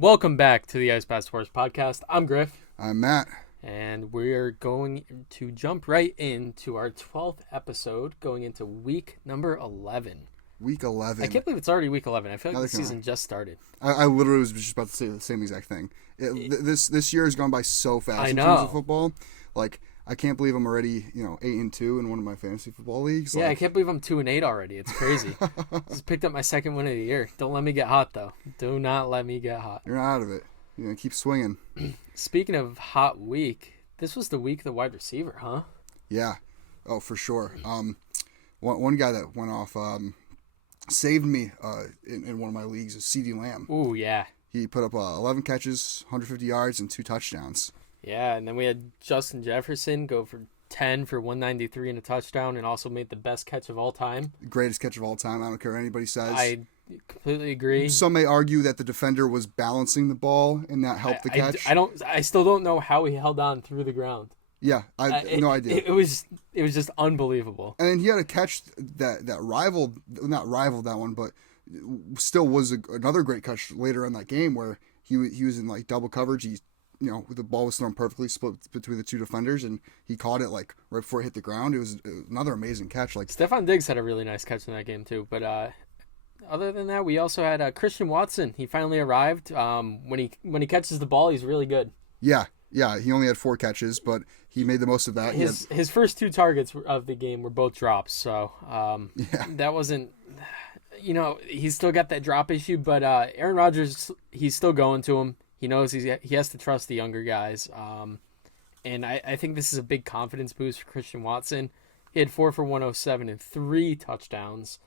Welcome back to the Ice Pass Sports Podcast. I'm Griff. I'm Matt. And we're going to jump right into our 12th episode, going into week number 11. Week 11. I can't believe it's already week 11. I feel like Neither the season just started. I literally was just about to say the same exact thing. This year has gone by so fast I in know. terms of football. Like, I can't believe I'm already, 8-2 in one of my fantasy football leagues. Yeah, I can't believe I'm 2-8 already. It's crazy. Just picked up my second win of the year. Don't let me get hot, though. Do not let me get hot. You're not out of it. Keep swinging. Speaking of hot week, this was the week of the wide receiver, huh? Yeah. Oh, for sure. One guy that went off saved me in one of my leagues is CeeDee Lamb. Ooh, yeah. He put up 11 catches, 150 yards, and 2 touchdowns. Yeah, and then we had Justin Jefferson go for 10 for 193 and a touchdown, and also made the best catch of all time. Greatest catch of all time. I don't care what anybody says. I completely agree. Some may argue that the defender was balancing the ball and that helped the catch. I still don't know how he held on through the ground. Yeah, no idea. It was just unbelievable. And then he had a catch that not rivaled that one, but still was another great catch later in that game where he was in like double coverage. The ball was thrown perfectly split between the two defenders, and he caught it like right before it hit the ground. It was another amazing catch. Like Stephon Diggs had a really nice catch in that game too. But other than that, we also had Christian Watson. He finally arrived. When he catches the ball, he's really good. Yeah. He only had 4 catches, but he made the most of that. His first 2 targets of the game were both drops. So that wasn't. He's still got that drop issue, but Aaron Rodgers, he's still going to him. He knows he has to trust the younger guys. And I think this is a big confidence boost for Christian Watson. He had 4 for 107 and 3 touchdowns.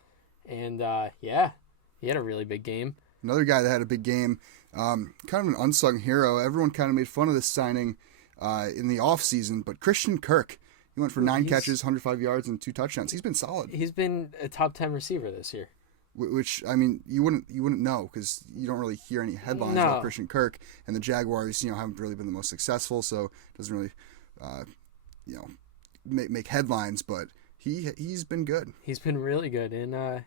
And, he had a really big game. Another guy that had a big game, kind of an unsung hero. Everyone kind of made fun of this signing in the offseason, but Christian Kirk. He went for 9 catches, 105 yards, and 2 touchdowns. He's been solid. He's been a top 10 receiver this year. Which, I mean, you wouldn't know because you don't really hear any headlines about Christian Kirk, and the Jaguars, haven't really been the most successful, so it doesn't really, make headlines. But he's been good. He's been really good, and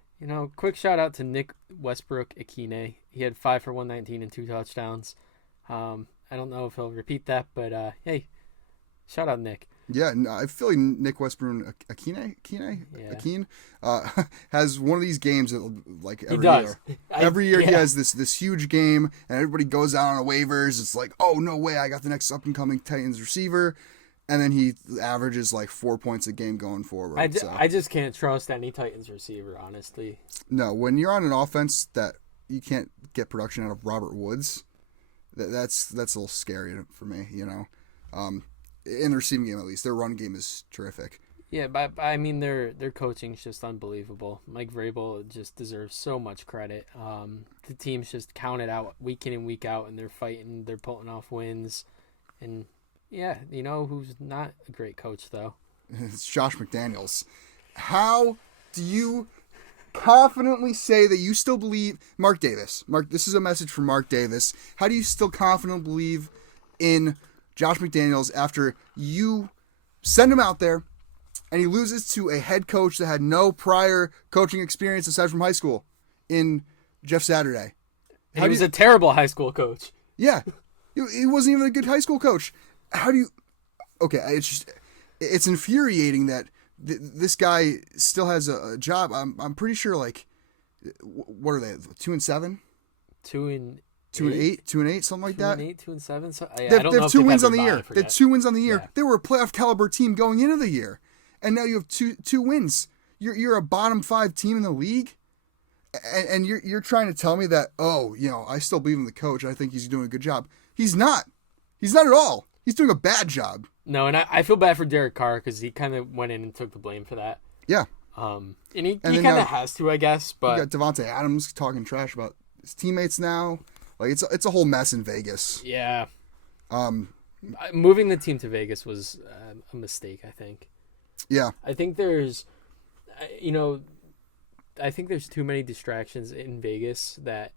quick shout out to Nick Westbrook-Ikhine. He had 5 for 119 and 2 touchdowns. I don't know if he'll repeat that, but hey, shout out Nick. Yeah, I feel like Nick Westbrook-Ikhine has one of these games that like every year. Every year he has this huge game, and everybody goes out on waivers. It's like, oh no way, I got the next up and coming Titans receiver, and then he averages like 4 points a game going forward. I just can't trust any Titans receiver, honestly. No, when you're on an offense that you can't get production out of Robert Woods, that's a little scary for me. In the receiving game, at least, their run game is terrific. Yeah, but I mean, their coaching is just unbelievable. Mike Vrabel just deserves so much credit. The team's just counted out week in and week out, and they're fighting. They're pulling off wins. And, yeah, who's not a great coach, though? It's Josh McDaniels. How do you confidently say that you still believe Mark Davis? This is a message from Mark Davis. How do you still confidently believe in Josh McDaniels after you send him out there and he loses to a head coach that had no prior coaching experience aside from high school in Jeff Saturday? He was a terrible high school coach. Yeah. He wasn't even a good high school coach. How do you... Okay, it's infuriating that this guy still has a job. I'm pretty sure, like, what are they, 2-7? 2-8, 2-8, something like that. 2-8, 2-7. So, they have 2 wins on the year. They have 2 wins on the year. Yeah. They were a playoff caliber team going into the year, and now you have two wins. You're a bottom 5 team in the league, and you're trying to tell me that I still believe in the coach. I think he's doing a good job. He's not. He's not at all. He's doing a bad job. No, and I feel bad for Derek Carr because he kind of went in and took the blame for that. Yeah. And he kind of has to, I guess. But you got Devontae Adams talking trash about his teammates now. Like it's a whole mess in Vegas. Yeah. Moving the team to Vegas was a mistake, I think. Yeah. I think there's too many distractions in Vegas that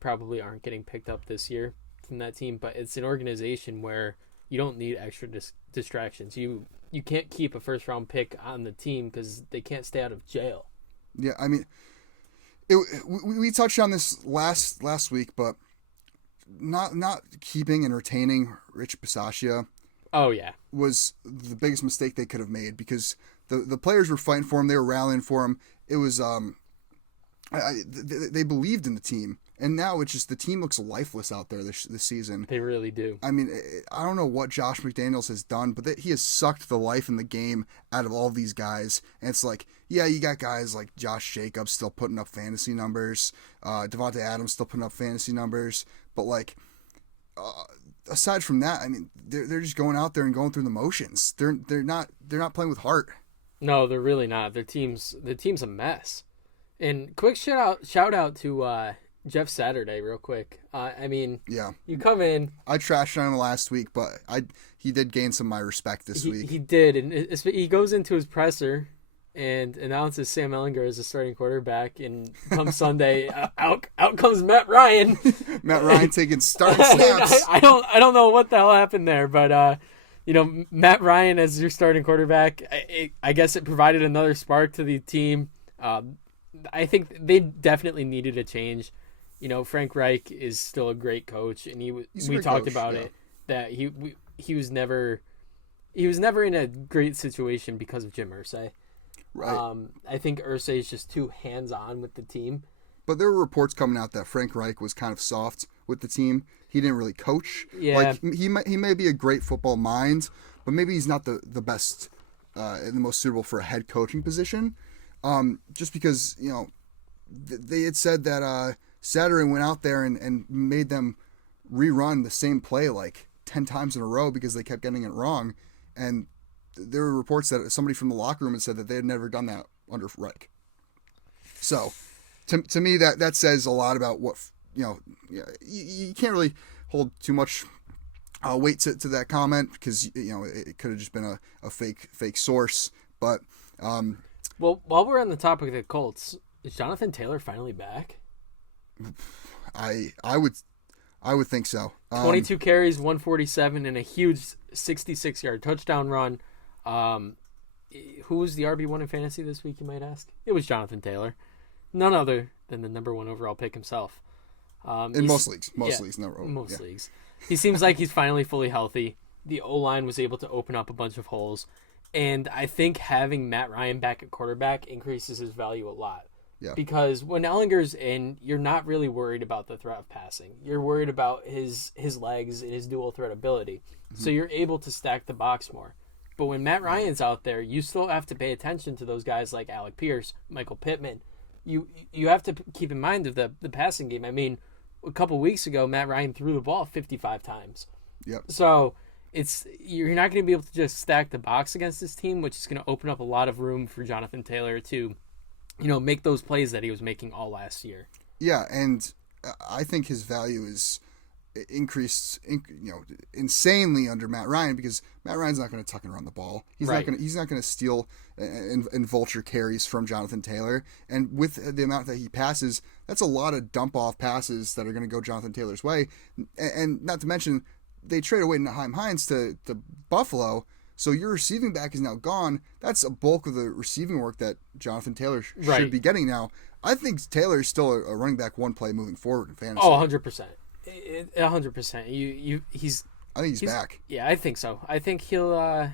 probably aren't getting picked up this year from that team. But it's an organization where you don't need extra distractions. You can't keep a first round pick on the team because they can't stay out of jail. Yeah, I mean, we touched on this last week, but not keeping and retaining Rich Bisaccia. Oh yeah, was the biggest mistake they could have made because the players were fighting for him. They were rallying for him. It was they believed in the team, and now it's just the team looks lifeless out there this season. They really do. I mean, I don't know what Josh McDaniels has done, but he has sucked the life in the game out of all these guys. And it's like, yeah, you got guys like Josh Jacobs still putting up fantasy numbers, Devontae Adams still putting up fantasy numbers, but like. Aside from that, I mean, they're just going out there and going through the motions. They're not playing with heart. No, they're really not. The team's a mess. And quick shout out to Jeff Saturday, real quick. I mean, yeah, you come in. I trashed on him last week, but he did gain some of my respect this week. He did, and he goes into his presser and announces Sam Ehlinger as the starting quarterback. And come Sunday, out comes Matt Ryan. Matt Ryan taking starting snaps. I don't know what the hell happened there, but Matt Ryan as your starting quarterback, I guess it provided another spark to the team. I think they definitely needed a change. Frank Reich is still a great coach, and we talked about it that he was never in a great situation because of Jim Irsay. Right. I think Irsay is just too hands-on with the team. But there were reports coming out that Frank Reich was kind of soft with the team. He didn't really coach. Yeah. Like he may be a great football mind, but maybe he's not the best and the most suitable for a head coaching position. Just because they had said that Saturday went out there and made them rerun the same play like 10 times in a row because they kept getting it wrong, and there were reports that somebody from the locker room had said that they had never done that under Reich. So, to me, that says a lot about what you can't really hold too much weight to that comment because it could have just been a fake source. But well, while we're on the topic of the Colts, is Jonathan Taylor finally back? I would think so. 22 carries, 147, and a huge 66-yard touchdown run. Who was the RB1 in fantasy this week, you might ask? It was Jonathan Taylor. None other than the number 1 overall pick himself. In most leagues. Most leagues. He seems like he's finally fully healthy. The O-line was able to open up a bunch of holes. And I think having Matt Ryan back at quarterback increases his value a lot. Yeah. Because when Ellinger's in, you're not really worried about the threat of passing. You're worried about his legs and his dual threat ability. Mm-hmm. So you're able to stack the box more. But when Matt Ryan's out there, you still have to pay attention to those guys like Alec Pierce, Michael Pittman. You have to keep in mind of the passing game. I mean, a couple weeks ago, Matt Ryan threw the ball 55 times. Yep. So you're not going to be able to just stack the box against this team, which is going to open up a lot of room for Jonathan Taylor to, make those plays that he was making all last year. Yeah, and I think his value is increased, insanely under Matt Ryan because Matt Ryan's not going to tuck and run the ball. He's not going to steal and vulture carries from Jonathan Taylor. And with the amount that he passes, that's a lot of dump off passes that are going to go Jonathan Taylor's way. And not to mention, they trade away Naheem Hines to Buffalo. So your receiving back is now gone. That's a bulk of the receiving work that Jonathan Taylor should be getting now. I think Taylor is still a running back one play moving forward in fantasy. Oh, 100%. 100%. I think he's back. Yeah, I think so. I think he'll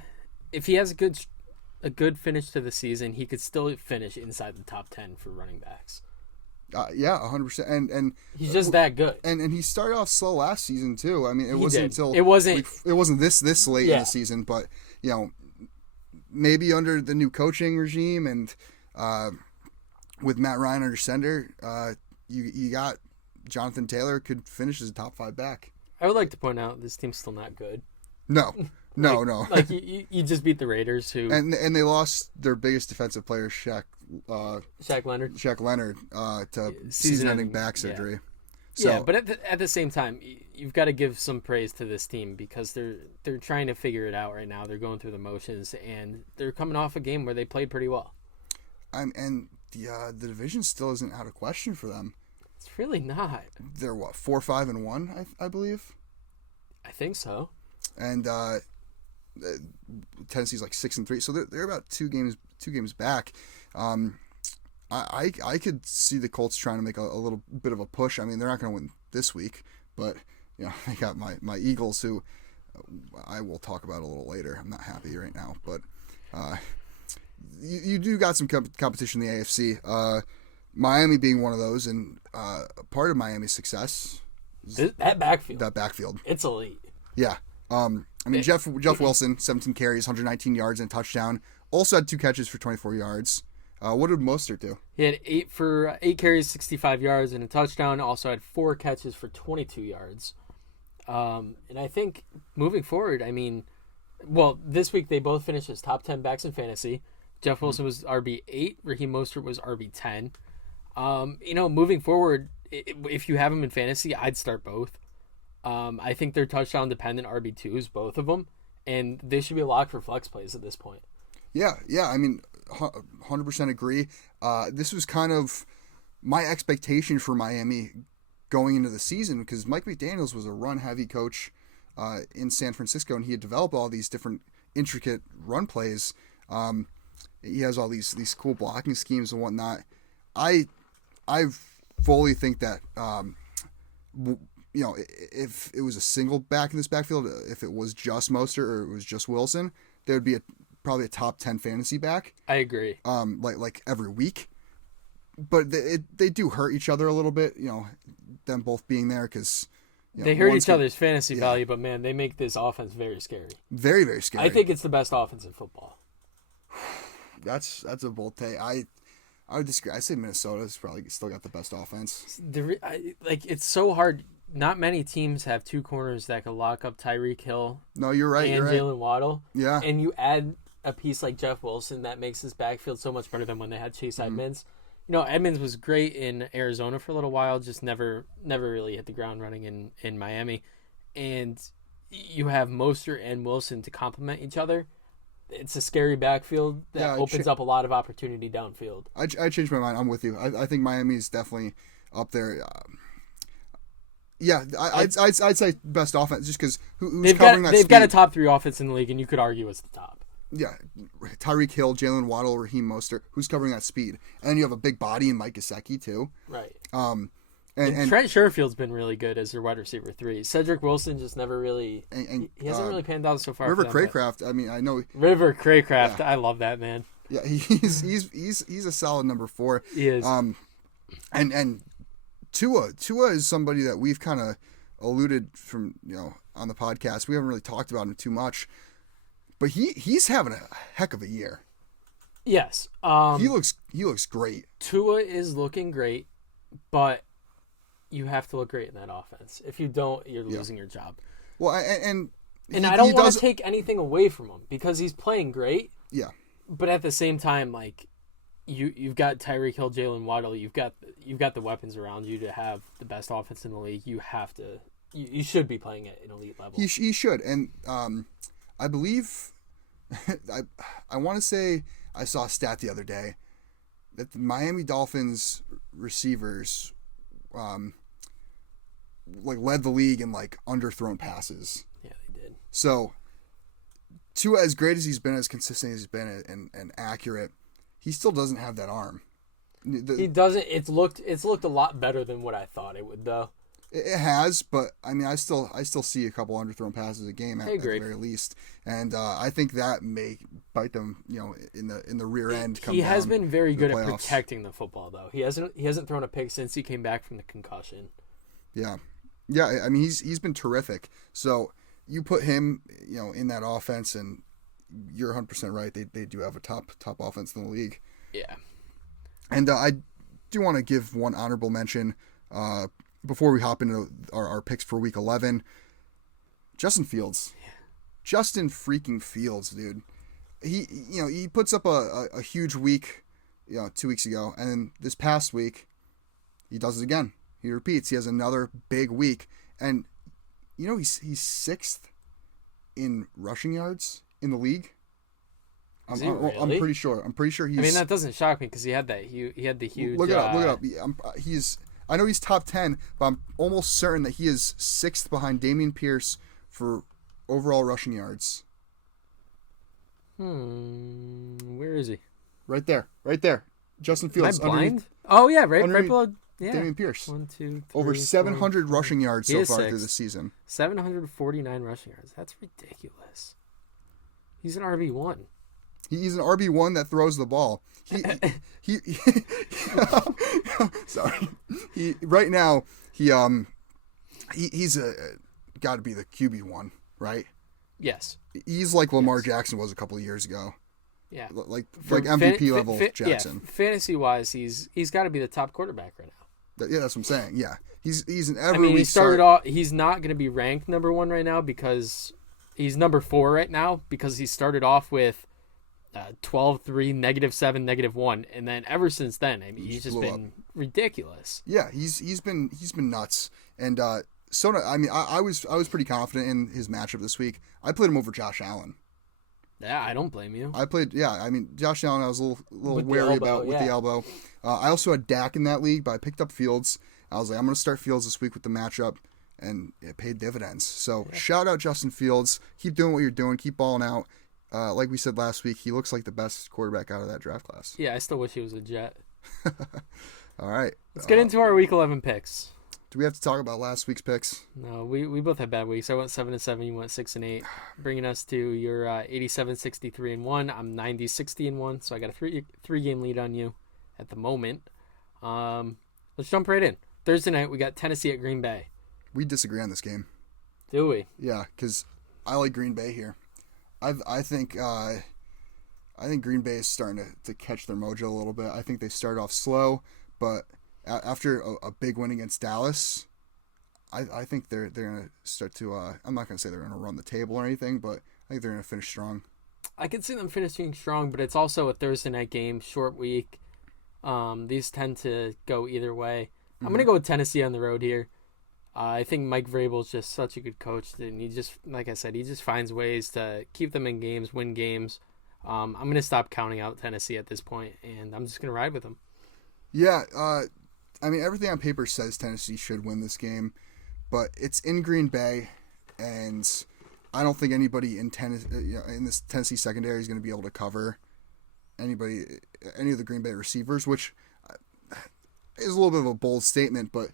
if he has a good finish to the season, he could still finish inside the top 10 for running backs. Yeah, 100%. And he's just that good. And he started off slow last season too. I mean, it wasn't this late in the season, but maybe under the new coaching regime and with Matt Ryan under center, you got Jonathan Taylor could finish as a top 5 back. I would like to point out this team's still not good. No. Like you just beat the Raiders, who and they lost their biggest defensive player, Shaq Leonard, to season-ending back surgery. Yeah. So, but at the same time, you've got to give some praise to this team because they're trying to figure it out right now. They're going through the motions, and they're coming off a game where they played pretty well. And the division still isn't out of question for them. It's really not. They're 4-5-1, I believe. I think so. And Tennessee's like 6-3, so they're about two games back. I could see the Colts trying to make a little bit of a push. I mean, they're not going to win this week, but I got my Eagles, who I will talk about a little later. I'm not happy right now, but you do got some competition in the AFC. Miami being one of those, and part of Miami's success is that backfield. That backfield. It's elite. Yeah. Jeff Wilson, 17 carries, 119 yards and a touchdown. Also had 2 catches for 24 yards. What did Mostert do? He had 8 carries, 65 yards and a touchdown. Also had 4 catches for 22 yards. And I think moving forward, this week they both finished as top 10 backs in fantasy. Jeff Wilson was RB8. Raheem Mostert was RB10. Moving forward, if you have them in fantasy, I'd start both. I think they're touchdown dependent RB2s, both of them, and they should be a lock for flex plays at this point. Yeah. 100% agree. This was kind of my expectation for Miami going into the season, because Mike McDaniels was a run-heavy coach in San Francisco, and he had developed all these different intricate run plays. He has all these cool blocking schemes and whatnot. I fully think that if it was a single back in this backfield, if it was just Mostert or it was just Wilson, there would be probably a top 10 fantasy back. I agree. Like every week, but they do hurt each other a little bit. Them both being there, because they hurt each other's fantasy value, but man, they make this offense very scary. Very, very scary. I think it's the best offense in football. That's a bold take. I would disagree. I say Minnesota's probably still got the best offense. It's so hard. Not many teams have 2 corners that can lock up Tyreek Hill. No, you're right. And Jalen Waddle. Yeah. And you add a piece like Jeff Wilson that makes this backfield so much better than when they had Chase Edmonds. Edmonds was great in Arizona for a little while, just never really hit the ground running in Miami. And you have Mostert and Wilson to complement each other. It's a scary backfield that opens up a lot of opportunity downfield. I changed my mind. I'm with you. I think Miami's definitely up there. I'd say best offense, just because who's covering that speed? They've got a top 3 offense in the league, and you could argue it's the top. Yeah, Tyreek Hill, Jalen Waddle, Raheem Mostert. Who's covering that speed? And you have a big body in Mike Gesicki too. Right. And Trent Sherfield's been really good as their wide receiver 3. Cedric Wilson just never really. He hasn't really panned out so far. River Craycraft. I know. River Craycraft. Yeah. I love that man. Yeah, he's a solid number 4. He is. And Tua is somebody that we've kind of alluded from on the podcast. We haven't really talked about him too much, but he's having a heck of a year. Yes. He looks great. Tua is looking great, but you have to look great in that offense. If you don't, you're losing your job. Well, and I don't want to take anything away from him, because he's playing great. Yeah. But at the same time, like, you've got Tyreek Hill, Jalen Waddle. You've got the weapons around you to have the best offense in the league. You have to. You should be playing at an elite level. He should, and I believe I want to say I saw a stat the other day that the Miami Dolphins receivers led the league in underthrown passes. Yeah, they did. So Tua, as great as he's been, as consistent as he's been, and accurate, he still doesn't have that arm. He doesn't. It's looked a lot better than what I thought it would, though. It has, but I still see a couple underthrown passes a game at the very least, and I think that may bite them, in the rear end. He has been very good at protecting the football, though. He hasn't thrown a pick since he came back from the concussion. Yeah. He's been terrific. So you put him, in that offense, and you're 100% right. They do have a top offense in the league. Yeah. And I do want to give one honorable mention before we hop into our picks for Week 11. Justin Fields. Yeah. Justin freaking Fields, dude. He puts up a huge week, 2 weeks ago, and then this past week he does it again. He repeats. He has another big week, and he's 6th in rushing yards in the league. Is he really? I'm pretty sure. He's. That doesn't shock me, because he had the huge. Look it up. I know he's top 10, but I'm almost certain that he is 6th behind Dameon Pierce for overall rushing yards. Where is he? Right there. Justin Fields. Am I blind? Oh yeah, right below Yeah. Dameon Pierce. 1, 2, 3, Over 700 4, rushing yards He so is far six. through the season. 749 rushing yards. That's ridiculous. He's an RB1. He's an RB1 that throws the ball. He sorry. Right now he's got to be the QB1, right? Yes. He's like Lamar Jackson was a couple of years ago. Yeah. Like MVP level Jackson. Yeah, fantasy wise, he's got to be the top quarterback right now. Yeah, that's what I'm saying. Yeah. He's an every I mean, he week started off. He's not going to be ranked number 1 right now because he's number 4 right now because he started off with 12-3, -7, -1, and then ever since then, I mean, he's just been ridiculous. Yeah, he's been nuts, and so I mean, I was pretty confident in his matchup this week. I played him over Josh Allen. Yeah, I don't blame you. I mean, Josh Allen, I was a little With the wary elbow, about with the elbow. I also had Dak in that league, but I picked up Fields. I was like, I'm going to start Fields this week with the matchup, and it paid dividends. So shout out Justin Fields. Keep doing what you're doing. Keep balling out. Like we said last week, he looks like the best quarterback out of that draft class. Yeah, I still wish he was a Jet. All right. Let's get into our Week 11 picks. Do we have to talk about last week's picks? No, we both had bad weeks. I went 7-7. You went 6-8, bringing us to your 87-63-1. I'm 90-60-1, so I got a three game lead on you at the moment. Let's jump right in. Thursday night we got Tennessee at Green Bay. We disagree on this game. Do we? Yeah, because I like Green Bay here. I think Green Bay is starting to catch their mojo a little bit. I think they started off slow, but after a big win against Dallas, I think they're going to start to. I'm not going to say they're going to run the table or anything, but I think they're going to finish strong. I can see them finishing strong, but it's also a Thursday night game, short week. These tend to go either way. I'm going to go with Tennessee on the road here. I think Mike Vrabel is just such a good coach, and he just, like I said, he just finds ways to keep them in games, win games. I'm going to stop counting out Tennessee at this point, and I'm just going to ride with them. Yeah, I mean, everything on paper says Tennessee should win this game, but it's in Green Bay, and I don't think anybody in this Tennessee secondary is going to be able to cover any of the Green Bay receivers, which is a little bit of a bold statement, but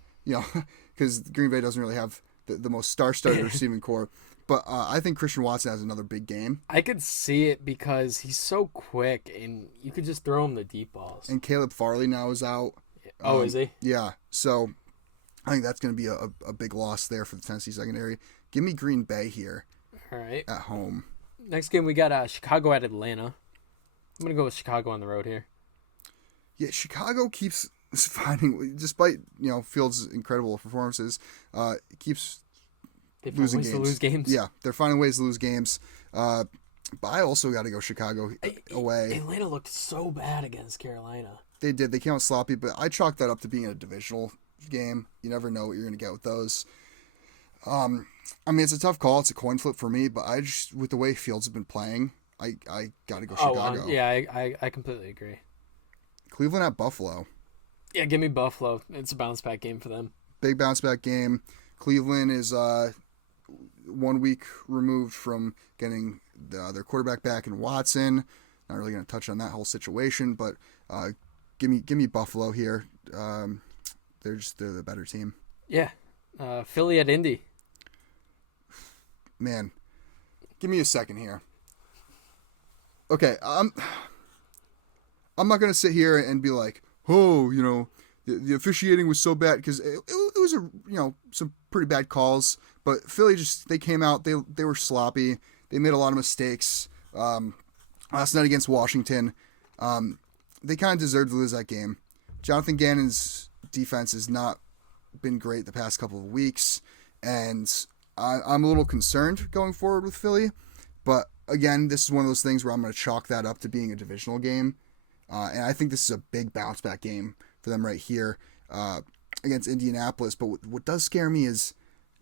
because Green Bay doesn't really have the most star-studded receiving core. But I think Christian Watson has another big game. I could see it because he's so quick, and you could just throw him the deep balls. And Caleb Farley now is out. Oh, is he? Yeah. So I think that's going to be a big loss there for the Tennessee secondary. Give me Green Bay here. All right. At home. Next game, we got Chicago at Atlanta. I'm going to go with Chicago on the road here. Yeah, Chicago keeps finding, despite Fields' incredible performances, keeps losing games. To lose games. Yeah, they're finding ways to lose games. But I also got to go Chicago away. Atlanta looked so bad against Carolina. They did. They came out sloppy, but I chalked that up to being a divisional game. You never know what you're going to get with those. I mean, it's a tough call. It's a coin flip for me, but I just, with the way Fields have been playing, I got to go Chicago. Yeah, I completely agree. Cleveland at Buffalo. Yeah, give me Buffalo. It's a bounce back game for them. Big bounce back game. Cleveland is 1 week removed from getting their quarterback back in Watson. Not really going to touch on that whole situation, but give me Buffalo here. They're the better team. Yeah, Philly at Indy. Man, give me a second here. Okay, I'm not going to sit here and be like, oh, the officiating was so bad, because it was some pretty bad calls, but Philly they came out, they were sloppy, they made a lot of mistakes. Last night against Washington, they kind of deserved to lose that game. Jonathan Gannon's defense has not been great the past couple of weeks, and I'm a little concerned going forward with Philly, but again, this is one of those things where I'm going to chalk that up to being a divisional game. And I think this is a big bounce back game for them right here against Indianapolis. But what does scare me is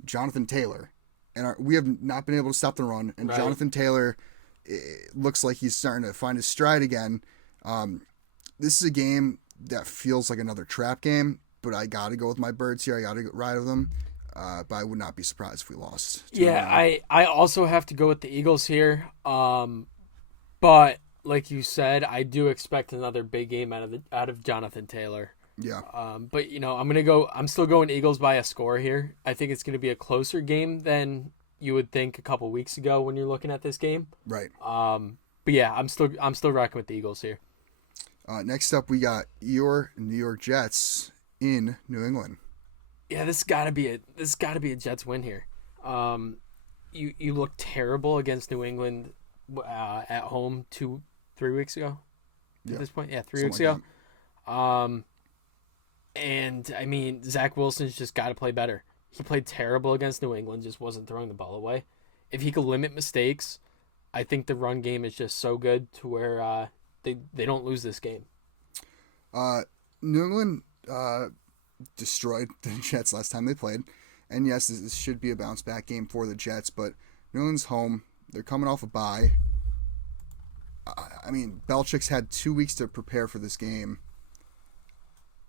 Jonathan Taylor. And we have not been able to stop the run. And right. Jonathan Taylor, it looks like he's starting to find his stride again. This is a game that feels like another trap game. But I got to go with my birds here. I got to ride with them. But I would not be surprised if we lost. Yeah, I also have to go with the Eagles here. But like you said, I do expect another big game out of Jonathan Taylor. Yeah. But I'm still going Eagles by a score here. I think it's going to be a closer game than you would think a couple weeks ago when you're looking at this game. Right. But yeah, I'm still rocking with the Eagles here. Next up, we got your New York Jets in New England. Yeah, this got to be a Jets win here. You looked terrible against New England at home 2-3 weeks ago. At this point, 3 weeks ago. And I mean, Zach Wilson's just got to play better. He played terrible against New England, just wasn't throwing the ball away. If he could limit mistakes, I think the run game is just so good to where they don't lose this game. New England destroyed the Jets last time they played. And yes, this should be a bounce back game for the Jets, but New England's home. They're coming off a bye. I mean, Belichick's had 2 weeks to prepare for this game.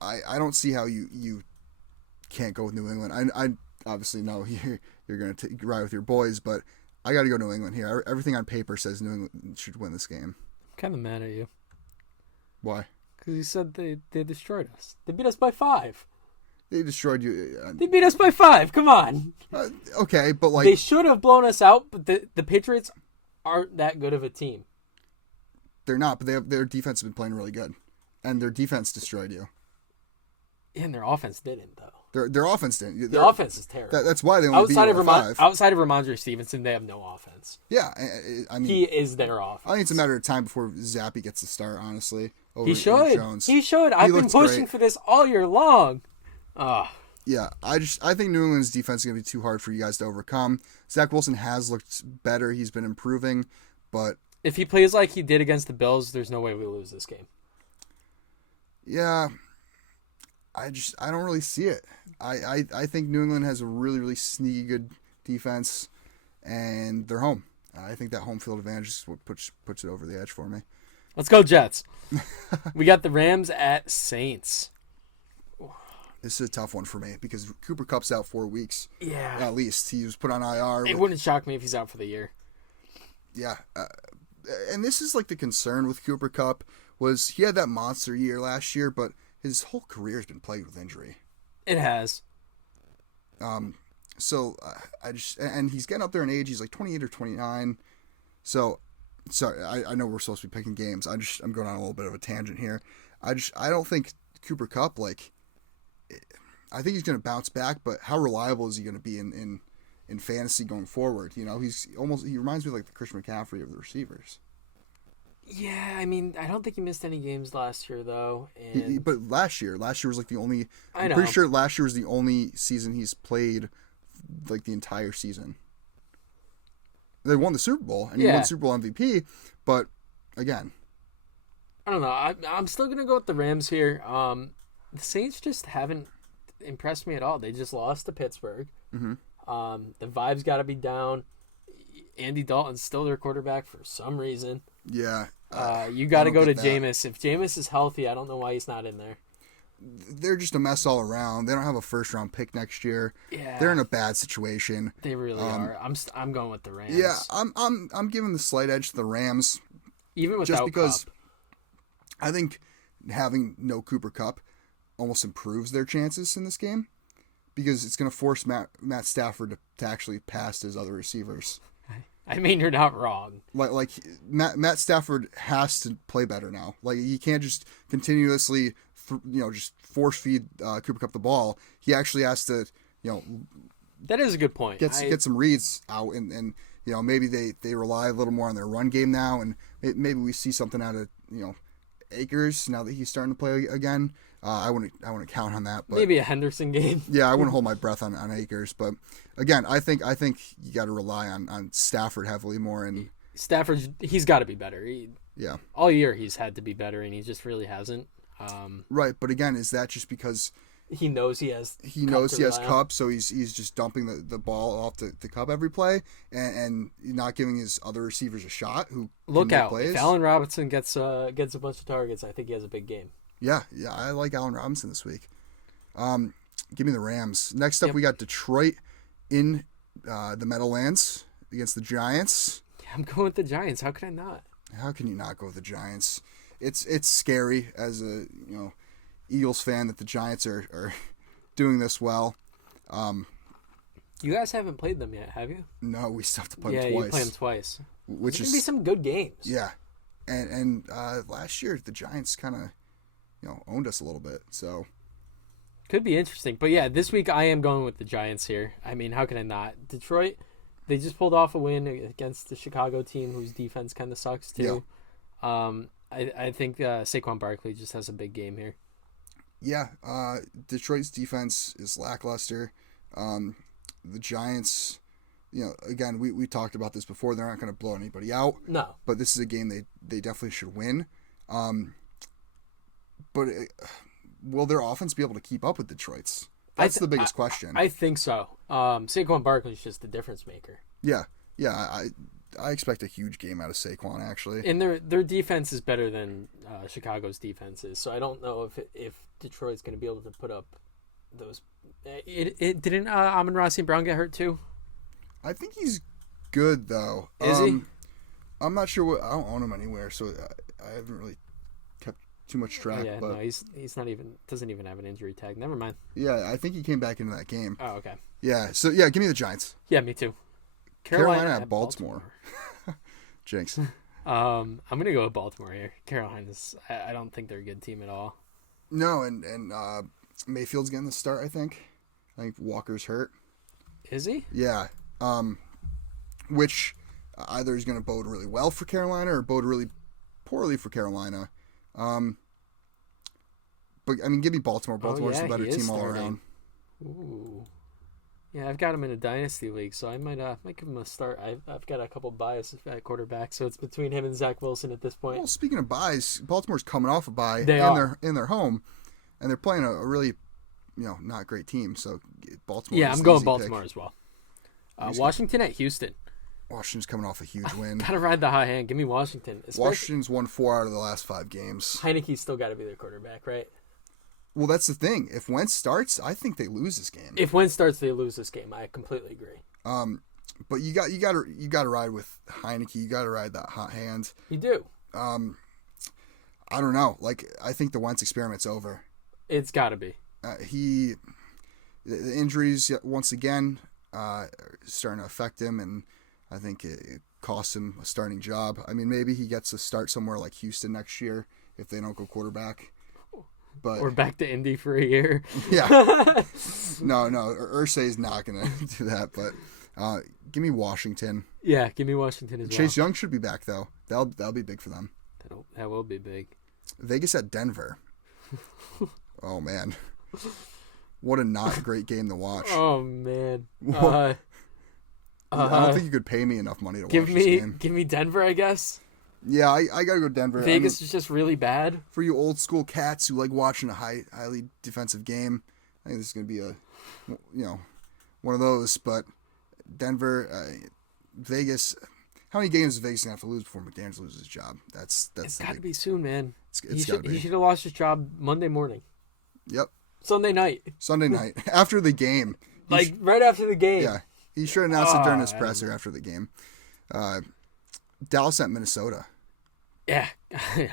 I don't see how you can't go with New England. I obviously know you're going to ride with your boys, but I got to go New England here. Everything on paper says New England should win this game. I'm kind of mad at you. Why? Because you said they destroyed us. They beat us by 5. They destroyed you. They beat us by 5. Come on. Okay, but like they should have blown us out, but the Patriots aren't that good of a team. They're not, but their defense has been playing really good, and their defense destroyed you. Yeah, and their offense didn't though. Their offense didn't. The offense is terrible. That's why they only beat you by 5. Outside of Ramondre Stevenson, they have no offense. Yeah, I mean he is their offense. I think it's a matter of time before Zappy gets the start. Honestly, over he should. Jones. He should. I've been pushing for this all year long. Yeah, I think New England's defense is going to be too hard for you guys to overcome. Zach Wilson has looked better. He's been improving, but if he plays like he did against the Bills, there's no way we lose this game. Yeah, I don't really see it. I think New England has a really, really sneaky good defense, and they're home. I think that home field advantage is what puts it over the edge for me. Let's go Jets. We got the Rams at Saints. This is a tough one for me because Cooper Kupp's out 4 weeks. Yeah. At least. He was put on IR. It wouldn't shock me if he's out for the year. Yeah. And this is like the concern with Cooper Kupp was he had that monster year last year, but his whole career has been plagued with injury. It has. So and he's getting up there in age. He's like 28 or 29. So, sorry, I know we're supposed to be picking games. I'm going on a little bit of a tangent here. I don't think Cooper Kupp, like, I think he's going to bounce back, but how reliable is he going to be in fantasy going forward? You know, he reminds me of like the Christian McCaffrey of the receivers. Yeah, I mean, I don't think he missed any games last year though. But last year was like the only. I'm pretty sure last year was the only season he's played, like the entire season. They won the Super Bowl and he won Super Bowl MVP, but again, I don't know. I'm still gonna go with the Rams here. The Saints just haven't impressed me at all. They just lost to Pittsburgh. Mm-hmm. The vibes got to be down. Andy Dalton's still their quarterback for some reason. Yeah. You got to go to Jameis. If Jameis is healthy, I don't know why he's not in there. They're just a mess all around. They don't have a first-round pick next year. Yeah. They're in a bad situation. They really are. I'm going with the Rams. Yeah, I'm giving the slight edge to the Rams. Even without just because Kupp. I think having no Cooper Kupp almost improves their chances in this game because it's going to force Matt Stafford to actually pass his other receivers. I mean, you're not wrong. Like Matt Stafford has to play better now. Like he can't just continuously, just force feed Cooper Kupp the ball. He actually has to, that is a good point. Get some reads out and maybe they rely a little more on their run game now, and maybe we see something out of Akers now that he's starting to play again. I wouldn't count on that, but maybe a Henderson game. Yeah, I wouldn't hold my breath on Akers, but again, I think you got to rely on Stafford heavily more. And Stafford, he's got to be better. Yeah, all year he's had to be better, and he just really hasn't. Right, but again, is that just because he knows he has Kupp, so he's just dumping the ball off to Kupp every play and not giving his other receivers a shot who look can make out plays? If Allen Robinson gets a bunch of targets, I think he has a big game. Yeah, I like Allen Robinson this week. Give me the Rams. Next up, we got Detroit in the Meadowlands against the Giants. Yeah, I'm going with the Giants. How could I not? How can you not go with the Giants? It's scary as a Eagles fan that the Giants are doing this well. You guys haven't played them yet, have you? No, we still have to play them Yeah, twice. you play them twice. Which There's is gonna be some good games. Yeah, and last year the Giants kind of owned us a little bit, so could be interesting. But yeah, this week I am going with the Giants here. I mean, how can I not? Detroit, they just pulled off a win against the Chicago team, whose defense kind of sucks too. Yeah. I think Saquon Barkley just has a big game here. Yeah, Detroit's defense is lackluster. The Giants, again, we talked about this before. They're not going to blow anybody out. No. But this is a game they definitely should win. But will their offense be able to keep up with Detroit's? That's the biggest question. I think so. Saquon Barkley's just the difference maker. Yeah. I expect a huge game out of Saquon, actually. And their defense is better than Chicago's defense is. So I don't know if Detroit's going to be able to put up those. Didn't Amon-Ra St. Brown get hurt too? I think he's good though. Is he? I'm not sure. I don't own him anywhere, so I haven't really kept too much track. Yeah, but no, he's not even doesn't even have an injury tag. Never mind. Yeah, I think he came back into that game. Oh, okay. Yeah, so yeah, give me the Giants. Yeah, me too. Carolina at Baltimore. Jinx. I'm gonna go with Baltimore here. Carolina's. I don't think they're a good team at all. No, and Mayfield's getting the start. I think Walker's hurt. Is he? Yeah. Which either is going to bode really well for Carolina or bode really poorly for Carolina. But I mean, give me Baltimore. Baltimore's the better team all around. Ooh. Yeah, I've got him in a dynasty league, so I might give him a start. I've got a couple buys at quarterback, so it's between him and Zach Wilson at this point. Well, speaking of buys, Baltimore's coming off a bye in their home, and they're playing a really not great team. So Baltimore. Yeah, I'm going Baltimore as well. Washington at Houston. Washington's coming off a huge win. Gotta ride the hot hand. Give me Washington. Washington's won 4 out of the last 5 games. Heineke's still got to be their quarterback, right? Well, that's the thing. If Wentz starts, I think they lose this game. If Wentz starts, they lose this game. I completely agree. But you got to ride with Heineke. You got to ride that hot hand. You do. I don't know. I think the Wentz experiment's over. It's got to be. The injuries once again are starting to affect him, and I think it costs him a starting job. I mean, maybe he gets to start somewhere like Houston next year if they don't go quarterback. But or back to Indy for a year. Yeah. No. Irsay's not going to do that. But give me Washington. Yeah, give me Washington as well. Chase Young should be back though. That'll be big for them. That will be big. Vegas at Denver. Oh man, what a not great game to watch. Oh man. I don't think you could pay me enough money to watch this game. Give me Denver, I guess. Yeah, I gotta go Denver. Vegas is just really bad. For you old school cats who like watching a highly defensive game, I think this is gonna be one of those. But Denver, Vegas. How many games is Vegas gonna have to lose before McDaniels loses his job? It's got to be soon, man. He should have lost his job Monday morning. Yep. Sunday night after the game. Right after the game. Yeah, he should announce it during his presser after the game. Dallas at Minnesota. Yeah,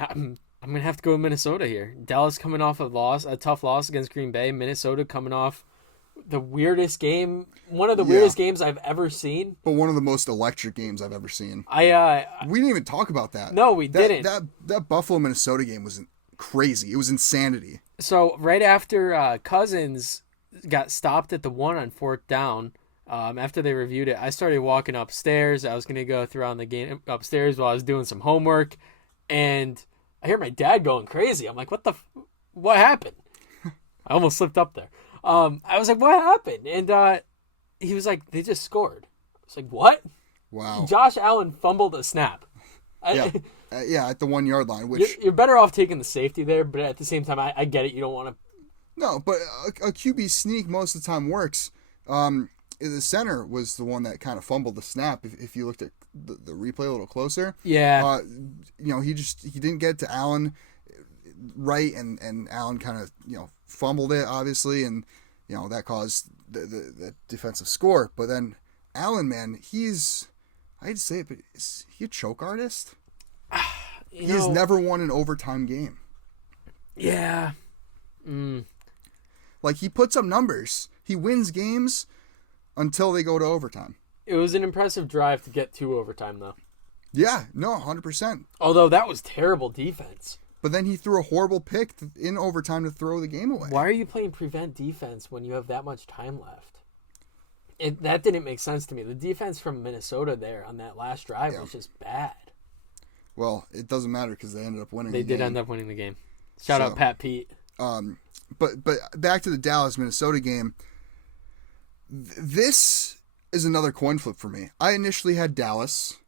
I'm gonna have to go with Minnesota here. Dallas coming off a tough loss against Green Bay. Minnesota coming off the weirdest game, one of the weirdest games I've ever seen. But one of the most electric games I've ever seen. We didn't even talk about that. No, we didn't. That Buffalo Minnesota game was crazy. It was insanity. So right after Cousins got stopped at the 1 on 4th down. After they reviewed it, I started walking upstairs. I was going to go throughout the game upstairs while I was doing some homework. And I hear my dad going crazy. I'm like, what happened? I almost slipped up there. I was like, what happened? And he was like, they just scored. I was like, what? Wow. Josh Allen fumbled a snap. Yeah, at the 1 yard line. Which you're better off taking the safety there, but at the same time, I get it. You don't want to. No, but a QB sneak most of the time works. The center was the one that kind of fumbled the snap. If you looked at the replay a little closer, yeah, he didn't get to Allen right, and Allen kind of fumbled it obviously, and that caused the defensive score. But then Allen, man, I hate to say it, but is he a choke artist? He has never won an overtime game. Yeah. Like, he puts up numbers. He wins games until they go to overtime. It was an impressive drive to get to overtime, though. Yeah, no, 100%. Although that was terrible defense. But then he threw a horrible pick in overtime to throw the game away. Why are you playing prevent defense when you have that much time left? That didn't make sense to me. The defense from Minnesota there on that last drive was just bad. Well, it doesn't matter because they ended up winning the game. They did end up winning the game. Shout out Pat Pete. But back to the Dallas-Minnesota game. This is another coin flip for me. I initially had Dallas,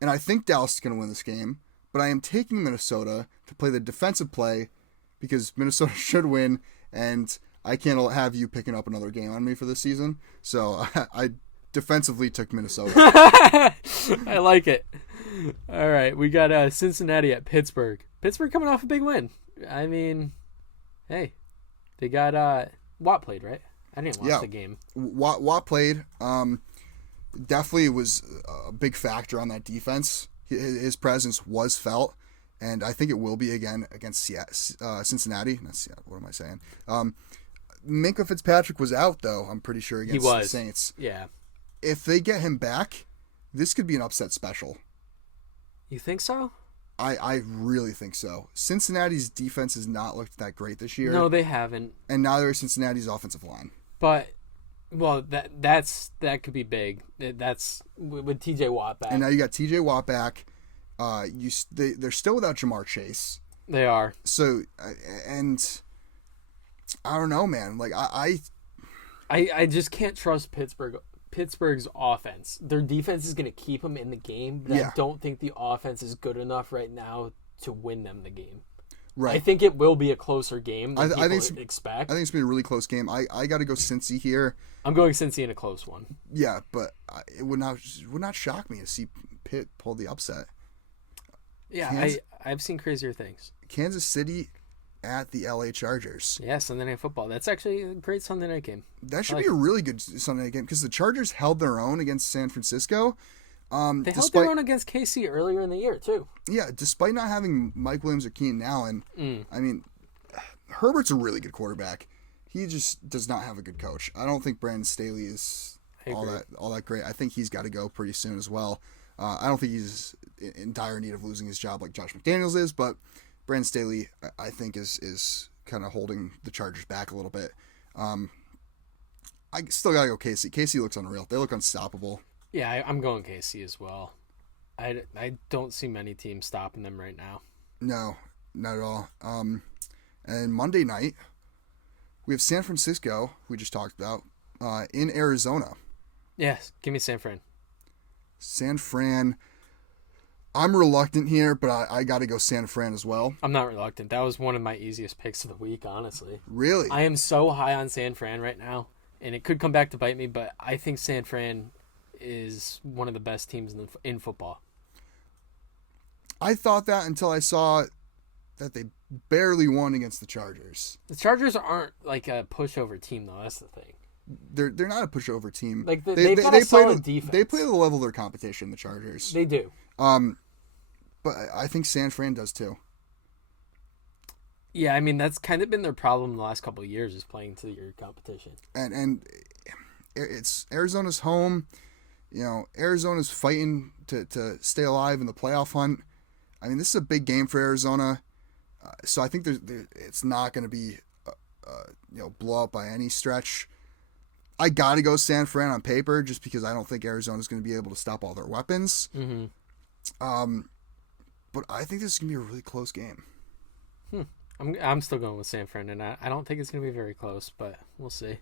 and I think Dallas is going to win this game, but I am taking Minnesota to play the defensive play because Minnesota should win, and I can't have you picking up another game on me for this season. So I defensively took Minnesota. I like it. All right, we got Cincinnati at Pittsburgh. Pittsburgh coming off a big win. I mean, hey, they got Watt played, right? I didn't watch the game. Watt played. Definitely was a big factor on that defense. His presence was felt, and I think it will be again against Cincinnati. Not Seattle. What am I saying? Minkah Fitzpatrick was out, though, I'm pretty sure, against the Saints. Yeah. If they get him back, this could be an upset special. You think so? I really think so. Cincinnati's defense has not looked that great this year. No, they haven't. And neither is Cincinnati's offensive line. But, well, that could be big. That's with TJ Watt back. And now you got TJ Watt back. They're still without Jamar Chase. They are. So, and I don't know, man. Like, I just can't trust Pittsburgh's offense. Their defense is going to keep them in the game, but I don't think the offense is good enough right now to win them the game. Right. I think it will be a closer game than people expect. I think it's going to be a really close game. I got to go Cincy here. I'm going Cincy in a close one. Yeah, but it would not shock me to see Pitt pull the upset. Yeah, I've seen crazier things. Kansas City at the LA Chargers. Yeah, Sunday Night Football. That's actually a great Sunday night game. That should be a really good Sunday night game because the Chargers held their own against San Francisco. They held their own against KC earlier in the year, too. Yeah, despite not having Mike Williams or Keenan Allen, I mean, Herbert's a really good quarterback. He just does not have a good coach. I don't think Brandon Staley is all that great. I think he's got to go pretty soon as well. I don't think he's in dire need of losing his job like Josh McDaniels is, but Brandon Staley, I think, is kind of holding the Chargers back a little bit. I still got to go KC. KC looks unreal. They look unstoppable. Yeah, I'm going KC as well. I don't see many teams stopping them right now. No, not at all. And Monday night, we have San Francisco, we just talked about, in Arizona. Yes, give me San Fran. San Fran. I'm reluctant here, but I got to go San Fran as well. I'm not reluctant. That was one of my easiest picks of the week, honestly. Really? I am so high on San Fran right now, and it could come back to bite me, but I think San Fran is one of the best teams in football. I thought that until I saw that they barely won against the Chargers. The Chargers aren't like a pushover team, though. That's the thing. They're not a pushover team. Like they've got a solid defense. They play to the level of their competition, the Chargers. They do. But I think San Fran does too. Yeah, I mean that's kind of been their problem the last couple of years is playing to your competition. And it's Arizona's home. You know, Arizona's fighting to stay alive in the playoff hunt. I mean, this is a big game for Arizona, so I think it's not going to be blow up by any stretch. I got to go San Fran on paper just because I don't think Arizona's going to be able to stop all their weapons. Mm-hmm. But I think this is going to be a really close game. I'm still going with San Fran, and I don't think it's going to be very close, but we'll see.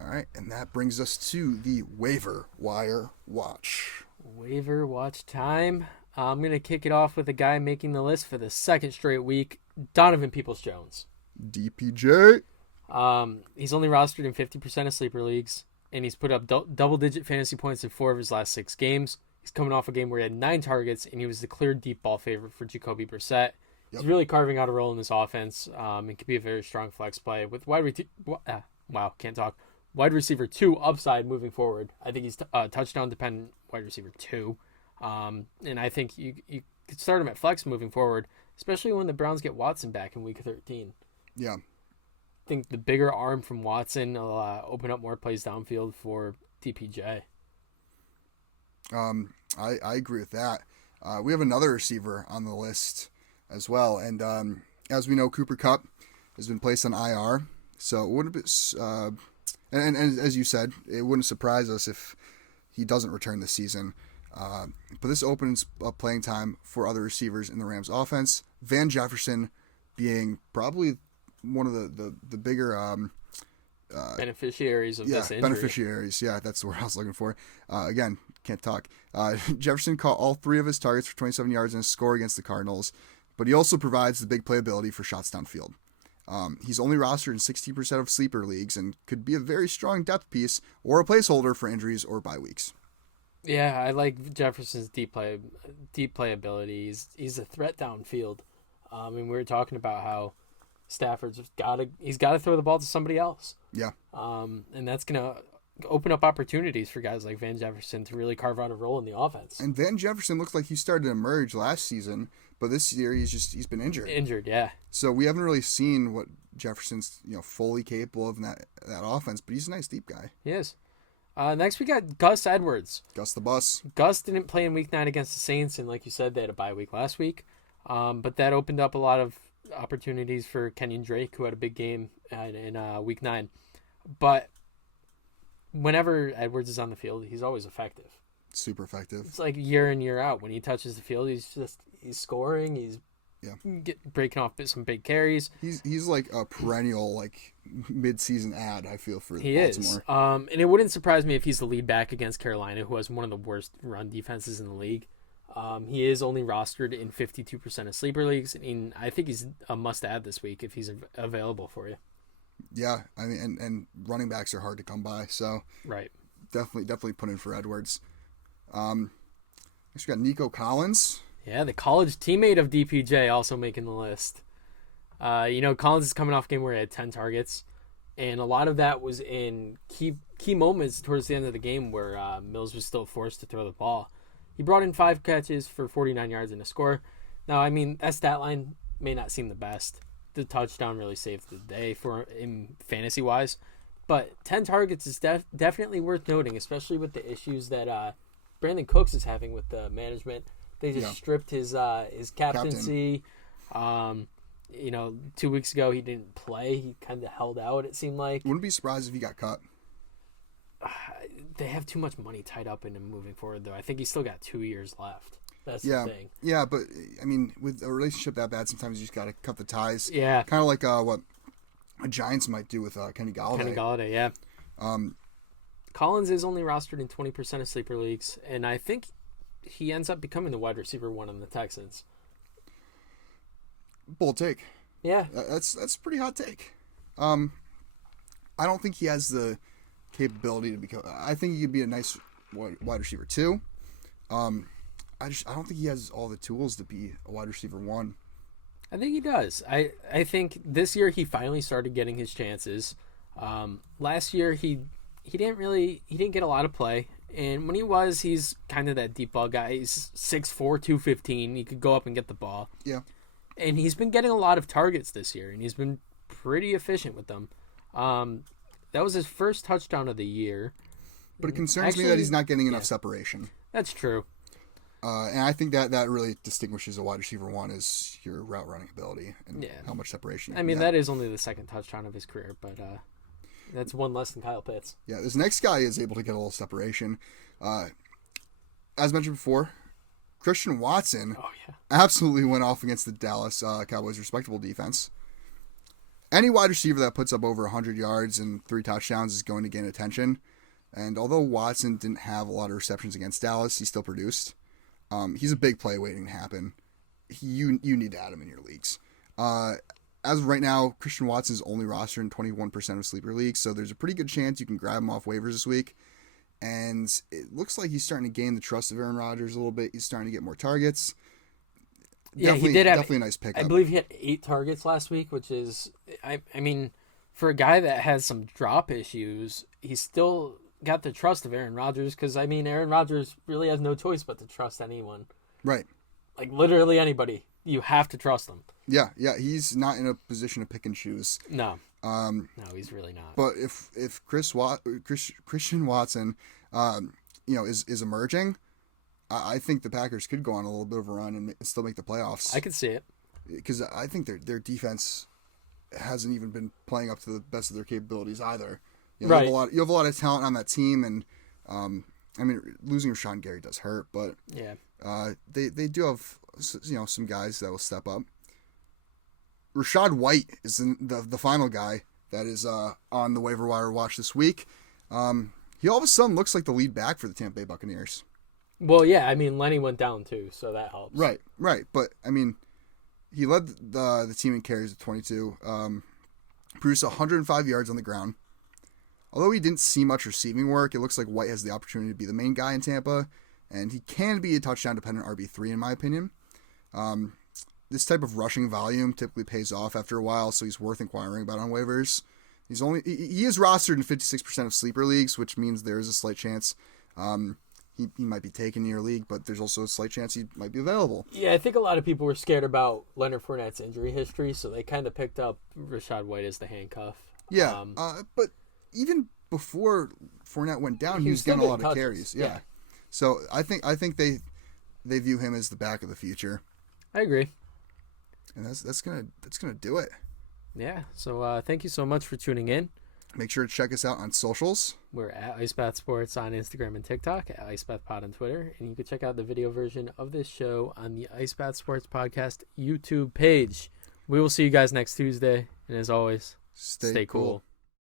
All right, and that brings us to the waiver wire watch. Waiver watch time. I'm going to kick it off with a guy making the list for the second straight week, Donovan Peoples-Jones. DPJ. He's only rostered in 50% of sleeper leagues, and he's put up double-digit fantasy points in 4 of his last 6 games. He's coming off a game where he had 9 targets, and he was the clear deep ball favorite for Jacoby Brissett. He's really carving out a role in this offense. It could be a very strong flex play with wide receiver 2 upside moving forward. I think he's touchdown dependent wide receiver 2. And I think you could start him at flex moving forward, especially when the Browns get Watson back in week 13. Yeah. I think the bigger arm from Watson will open up more plays downfield for DPJ. I agree with that. We have another receiver on the list as well, and as we know, Cooper Kupp has been placed on IR, so it wouldn't be, and as you said, it wouldn't surprise us if he doesn't return this season. But this opens up playing time for other receivers in the Rams offense. Van Jefferson being probably one of the bigger beneficiaries of this injury. Beneficiaries, yeah, that's the word I was looking for. Again, can't talk. Jefferson caught all 3 of his targets for 27 yards in a score against the Cardinals, but he also provides the big playability for shots downfield. He's only rostered in 16% of sleeper leagues and could be a very strong depth piece or a placeholder for injuries or bye weeks. Yeah, I like Jefferson's deep playability. He's a threat downfield. And we were talking about how Stafford's got to throw the ball to somebody else. Yeah. And that's gonna open up opportunities for guys like Van Jefferson to really carve out a role in the offense. And Van Jefferson looked like he started to emerge last season, but this year he's been injured. Injured, yeah. So we haven't really seen what Jefferson's fully capable of in that offense, but he's a nice deep guy. He is. Next we got Gus Edwards. Gus the Bus. Gus didn't play in Week 9 against the Saints, and like you said, they had a bye week last week. But that opened up a lot of opportunities for Kenyon Drake, who had a big game in Week 9. But whenever Edwards is on the field, he's always effective. Super effective. It's like year in, year out. When he touches the field, he's scoring. He's breaking off some big carries. He's like a perennial mid-season ad, I feel, for he Baltimore. Is. And it wouldn't surprise me if he's the lead back against Carolina, who has one of the worst run defenses in the league. He is only rostered in 52% of sleeper leagues, and I think he's a must-add this week if he's available for you. Yeah, I mean, and running backs are hard to come by, so right, definitely put in for Edwards. Next we got Nico Collins. Yeah, the college teammate of DPJ also making the list. Collins is coming off a game where he had 10 targets, and a lot of that was in key moments towards the end of the game where Mills was still forced to throw the ball. He brought in 5 catches for 49 yards and a score. Now, I mean, that stat line may not seem the best. The touchdown really saved the day for him fantasy-wise. But 10 targets is definitely worth noting, especially with the issues that Brandon Cooks is having with the management. They just stripped his captaincy. 2 weeks ago he didn't play. He kind of held out, it seemed like. Wouldn't be surprised if he got cut. They have too much money tied up in him moving forward, though. I think he's still got 2 years left. That's the thing. Yeah, but, I mean, with a relationship that bad, sometimes you just got to cut the ties. Yeah. Kind of like what the Giants might do with Kenny Galladay. Kenny Galladay, yeah. Collins is only rostered in 20% of sleeper leagues, and I think he ends up becoming the wide receiver 1 on the Texans. Bold take. Yeah. That's a pretty hot take. I don't think he has the capability to become... I think he could be a nice wide receiver 2. I don't think he has all the tools to be a wide receiver 1. I think he does. I think this year he finally started getting his chances. Last year he didn't get a lot of play, and when he's kind of that deep ball guy. He's 6'4", 215. He could go up and get the ball. Yeah. And he's been getting a lot of targets this year, and he's been pretty efficient with them. That was his first touchdown of the year. But it concerns me that he's not getting enough separation. That's true. And I think that really distinguishes a wide receiver 1 is your route running ability and how much separation. I mean, that is only the second touchdown of his career, but that's one less than Kyle Pitts. Yeah, this next guy is able to get a little separation. As mentioned before, Christian Watson absolutely went off against the Dallas Cowboys' respectable defense. Any wide receiver that puts up over 100 yards and 3 touchdowns is going to gain attention. And although Watson didn't have a lot of receptions against Dallas, he still produced. He's a big play waiting to happen. You need to add him in your leagues. As of right now, Christian Watson is only rostered in 21% of sleeper leagues, so there's a pretty good chance you can grab him off waivers this week. And it looks like he's starting to gain the trust of Aaron Rodgers a little bit. He's starting to get more targets. Yeah, he did have definitely a nice pickup. I believe he had 8 targets last week, which is, I mean, for a guy that has some drop issues, he's still got the trust of Aaron Rodgers, because, I mean, Aaron Rodgers really has no choice but to trust anyone. Right. Like, literally anybody. you have to trust him. Yeah, he's not in a position to pick and choose. No, no, he's really not. But if Christian Watson, is emerging, I think the Packers could go on a little bit of a run and still make the playoffs. I could see it because I think their defense hasn't even been playing up to the best of their capabilities either. Right. You have a lot of talent on that team, and losing Rashawn Gary does hurt, but yeah, they do have some guys that will step up. Rachaad White is the final guy that is on the waiver wire watch this week. He all of a sudden looks like the lead back for the Tampa Bay Buccaneers. Well, yeah, Lenny went down too, so that helps. Right. But, he led the team in carries at 22, produced 105 yards on the ground. Although he didn't see much receiving work, it looks like White has the opportunity to be the main guy in Tampa, and he can be a touchdown-dependent RB3 in my opinion. This type of rushing volume typically pays off after a while, so he's worth inquiring about on waivers. He is rostered in 56% of sleeper leagues, which means there is a slight chance he might be taken in your league, but there's also a slight chance he might be available. Yeah, I think a lot of people were scared about Leonard Fournette's injury history, so they kind of picked up Rachaad White as the handcuff. Yeah, but even before Fournette went down, he was getting a lot of carries. Yeah. So I think they view him as the back of the future. I agree. And that's gonna do it. Yeah. So thank you so much for tuning in. Make sure to check us out on socials. We're at IceBath Sports on Instagram and TikTok, at IceBathPod on Twitter, and you can check out the video version of this show on the IceBath Sports Podcast YouTube page. We will see you guys next Tuesday, and as always, stay cool.